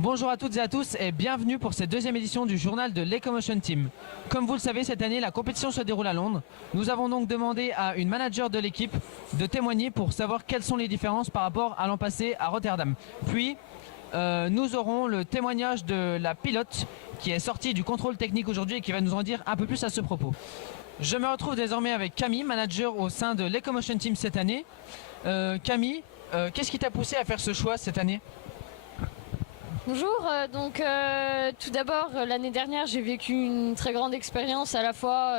Bonjour à toutes et à tous et bienvenue pour cette deuxième édition du journal de l'Ecomotion Team. Comme vous le savez, cette année, la compétition se déroule à Londres. Nous avons donc demandé à une manager de l'équipe de témoigner pour savoir quelles sont les différences par rapport à l'an passé à Rotterdam. Puis, nous aurons le témoignage de la pilote qui est sortie du contrôle technique aujourd'hui et qui va nous en dire un peu plus à ce propos. Je me retrouve désormais avec Camille, manager au sein de l'Ecomotion Team cette année. Camille, qu'est-ce qui t'a poussé à faire ce choix cette année ? Bonjour, tout d'abord l'année dernière j'ai vécu une très grande expérience à la fois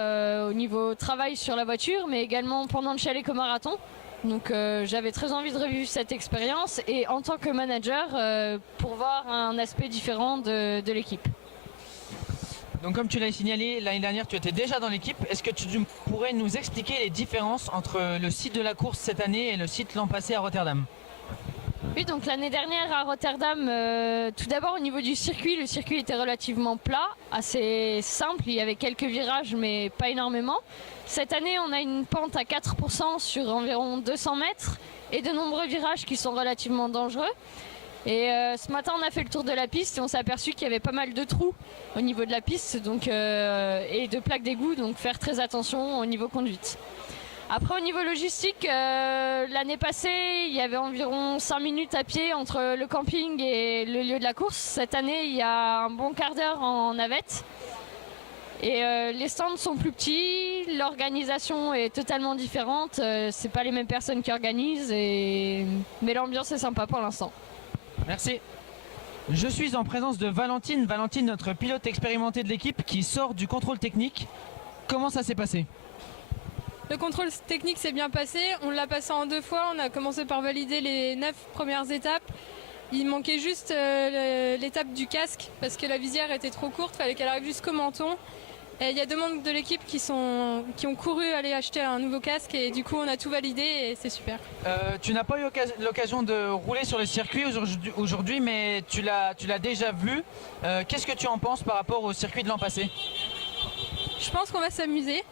au niveau travail sur la voiture mais également pendant le Chaleco Marathon. Donc j'avais très envie de revivre cette expérience et en tant que manager pour voir un aspect différent de l'équipe. Donc comme tu l'as signalé, l'année dernière tu étais déjà dans l'équipe. Est-ce que tu pourrais nous expliquer les différences entre le site de la course cette année et le site l'an passé à Rotterdam ? Oui, donc l'année dernière à Rotterdam, tout d'abord au niveau du circuit, le circuit était relativement plat, assez simple, il y avait quelques virages mais pas énormément. Cette année on a une pente à 4% sur environ 200 mètres et de nombreux virages qui sont relativement dangereux. Et ce matin on a fait le tour de la piste et on s'est aperçu qu'il y avait pas mal de trous au niveau de la piste et de plaques d'égout, donc faire très attention au niveau conduite. Après au niveau logistique, l'année passée il y avait environ 5 minutes à pied entre le camping et le lieu de la course. Cette année il y a un bon quart d'heure en navette. Et les stands sont plus petits, l'organisation est totalement différente, c'est pas les mêmes personnes qui organisent, mais l'ambiance est sympa pour l'instant. Merci. Je suis en présence de Valentine. Valentine, notre pilote expérimenté de l'équipe qui sort du contrôle technique. Comment ça s'est passé ? Le contrôle technique s'est bien passé, on l'a passé en 2 fois, on a commencé par valider les 9 premières étapes. Il manquait juste l'étape du casque parce que la visière était trop courte, il fallait qu'elle arrive jusqu'au menton. Et il y a 2 membres de l'équipe qui ont couru aller acheter un nouveau casque et du coup on a tout validé et c'est super. Tu n'as pas eu l'occasion de rouler sur le circuit aujourd'hui, mais tu l'as déjà vu. Qu'est-ce que tu en penses par rapport au circuit de l'an passé ? Je pense qu'on va s'amuser.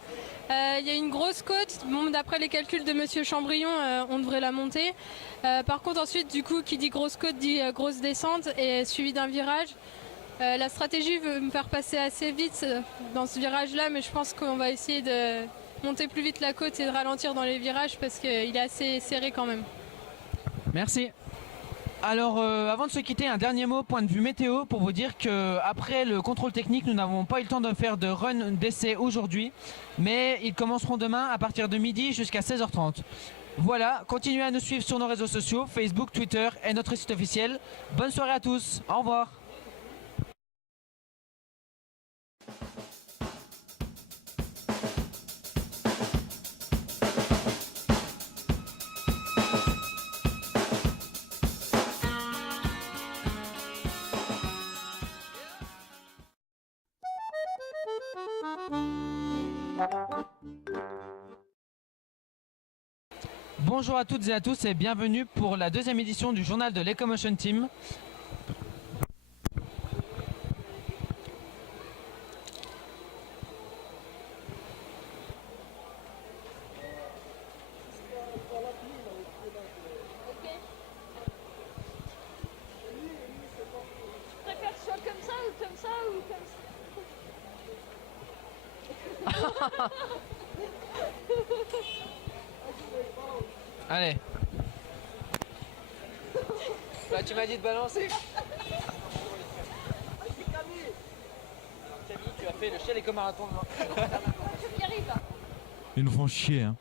Il y a une grosse côte, bon, d'après les calculs de Monsieur Chambrion, on devrait la monter. Par contre ensuite, du coup, qui dit grosse côte dit grosse descente et suivi d'un virage. La stratégie veut me faire passer assez vite dans ce virage-là, mais je pense qu'on va essayer de monter plus vite la côte et de ralentir dans les virages parce qu'il est assez serré quand même. Merci. Alors avant de se quitter, un dernier mot point de vue météo pour vous dire qu'après le contrôle technique, nous n'avons pas eu le temps de faire de run d'essai aujourd'hui, mais ils commenceront demain à partir de midi jusqu'à 16h30. Voilà, continuez à nous suivre sur nos réseaux sociaux, Facebook, Twitter et notre site officiel. Bonne soirée à tous, au revoir. Bonjour à toutes et à tous et bienvenue pour la deuxième édition du journal de l'Ecomotion Team. Tu préfères que ce soit comme ça ou comme ça ou comme ça? Allez. Bah, tu m'as dit de balancer. Camille, tu as fait le Chaleco Marathon. Je y arrive là. Ils nous font chier, hein.